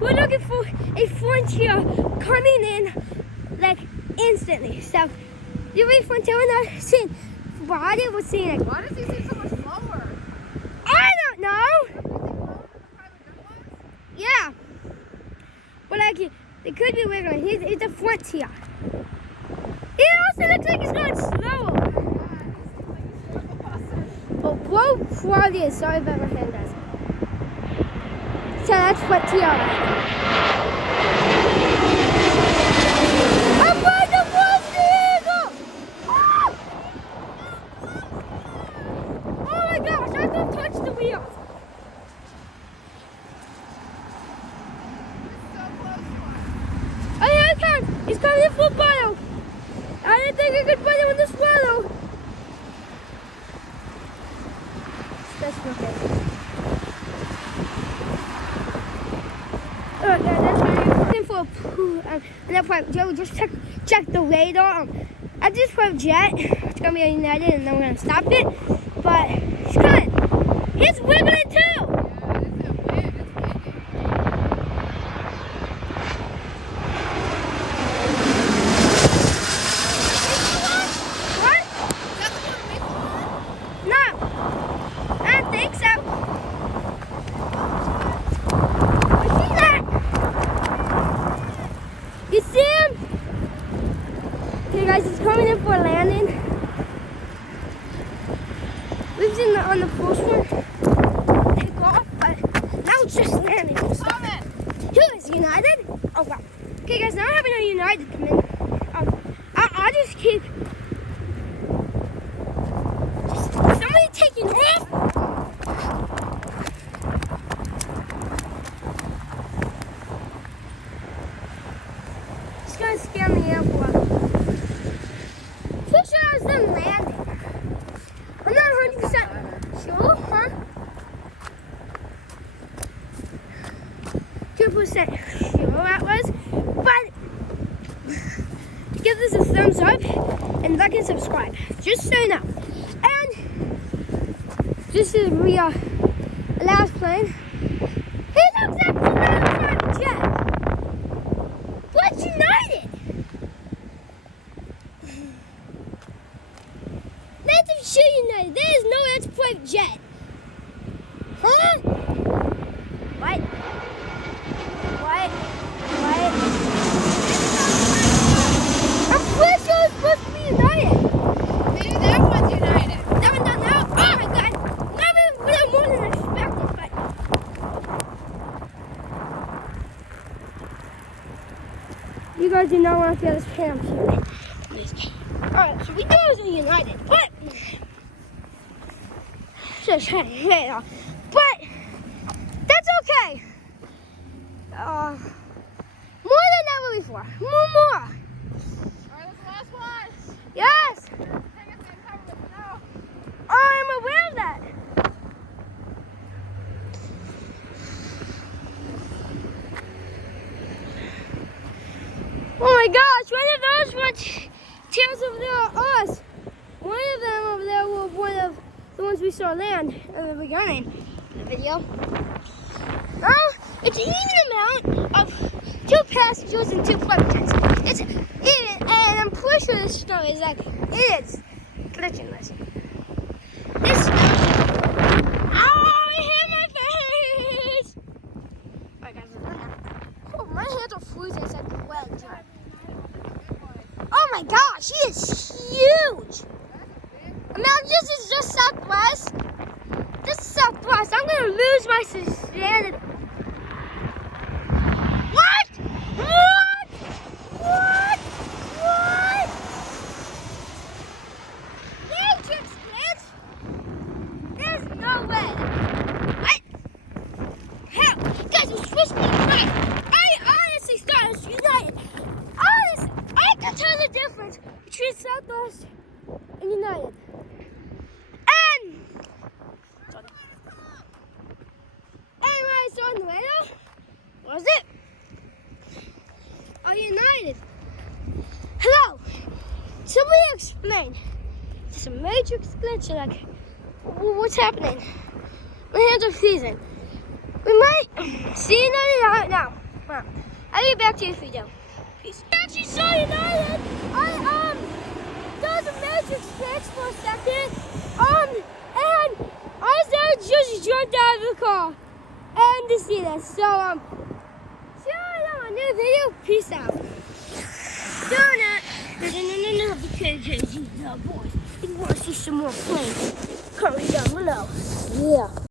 we're looking for a frontier coming in like instantly. So the only frontier we're not seeing. Body was seeing it. Why does he seem so much lower? I don't know. Yeah. But like it could be wiggling. He's a frontier. He also looks like he's going slower. But whoa, quality is sorry about my hand does. So that's frontier. I'm going to watch the eagle! Ah! Oh my gosh, I don't touch the wheels. Oh yeah, I can. He's coming in for a bottle. I didn't think I could put him in the swallow. Let's look at it. Alright guys, that's really looking for a poo. And that's Joe, just check the radar. I just put jet. It's gonna be a United and then we're gonna stop it. But it's coming. He's wiggling too. Guys, it's coming in for a landing. We've seen on the first one take off, but now it's just landing. Stop it! Who is United? Oh wow. Okay guys, now I have a United come in. I'll just keep somebody taking off. Just gonna scan the airport. Landing. I'm not 100% sure, huh? 2% sure that was, but give this a thumbs up and like and subscribe, just so you know. And this is Ria last plane. He looks like a private jet. What's United? That's a United. There is no that's private jet. Huh? What? I'm pretty sure it's supposed to be United. Maybe that one's United. That one done now? Oh my god. Not more than expected, but you guys do not want to feel this pain. Alright, so we knew it was a United, but that's okay. More than ever before. More. Alright, that's the last one. Yes. Take us in cover with snow. I'm aware of that. Oh my gosh, one of those ones tails over there are us. One of them over there were one of the ones we saw land in the beginning of the video. It's an even amount of 2 passengers and 2 flight attendants. It's even, and I'm pretty sure this snow is like, it is glitching this. This snow, ow, it hit my face! Alright guys, oh, my hands are freezing, it's like wet. Oh my gosh, he is huge! Imagine this is just Southwest. This is Southwest. I'm gonna lose my sanity. What? Matrix glitch? There's no way. What? Hell, guys, it's supposed to be right. I honestly thought it was United. Honestly, I can tell the difference between Southwest and United. Anyway, so on the radar, was it? Are United? Hello. Somebody explain. It's a matrix glitch. Like, what's happening? My hands are freezing. We might see United out now. Well, I'll get back to you if we don't. Peace. Actually, so United, there was a Matrix fix for a second, and I just jumped out of the car, and to see this. So, see you on a new video. Peace out. Doing it. No, because you boys, if you want to see some more planes, comment down below. Yeah.